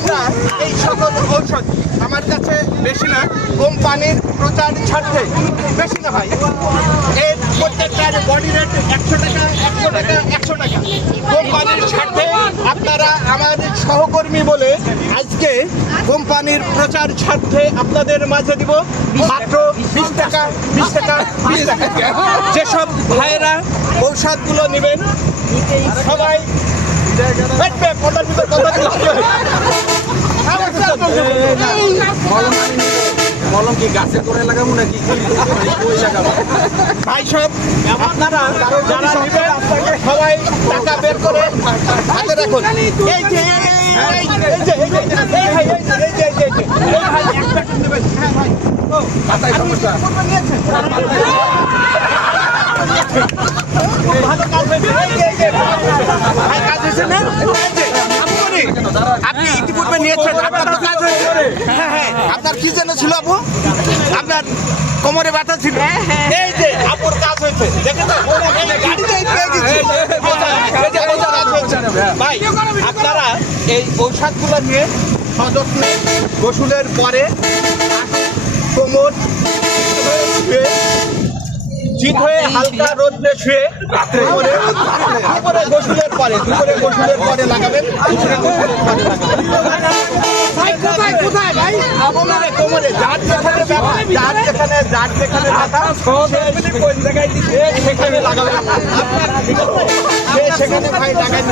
আমরা এই সকল ঔষধ আমার কাছে বেশি না, কোম্পানির প্রচার স্বার্থে বেশি না ভাই, এর প্রত্যেকটার বডি রেট 100 টাকা 100 টাকা 100 টাকা। কোম্পানির স্বার্থে আপনারা আমাদের সহকর্মী বলে আজকে কোম্পানির প্রচার স্বার্থে আপনাদের মাঝে দিব মাত্র 20 টাকা 20 টাকা 20 টাকা। যেসব ভাইয়েরা ঔষধগুলো নেবেন সবাই মলম কি গাছে করে লাগাবো নাকি ভাই সব আপনারা যারা নেবেন সবাই টাকা বের করে হাতে রাখুন। এই যে এই যে এই যে এই যে এই ভাই এই যে এই যে এই যে এই ভাই এক প্যাকেট নেবেন। হ্যাঁ ভাই ও মাথায় সমস্যা ভালো কাজ হয়েছে। এই যে এই যে ভাই কাজ হয়েছে না? এই যে আপনি ইতিপূর্বে নিয়েছেন, আপনার তো কাজ হয়েছে। হ্যাঁ হ্যাঁ, আপনার কি যেন ছিল আপু? আপনার কোমরে ব্যথা ছিল। এই যে আপুর কাজ হয়েছে, দেখেন তো এই গাড়িতেই পেয়ে গেছি। ভাই আপনারা এই ঔষধগুলো নিয়ে সযত্নে গোসলের পরে কোমর চিত হয়ে হালকা রোদ্রে শুয়ে দুপুরে গোসলের পরে লাগাবেন। কোথায় ভাই? আপনার কোমরে যার যেখানে ব্যথা সেখানে লাগাবেন। সেখানে ভাই লাগাই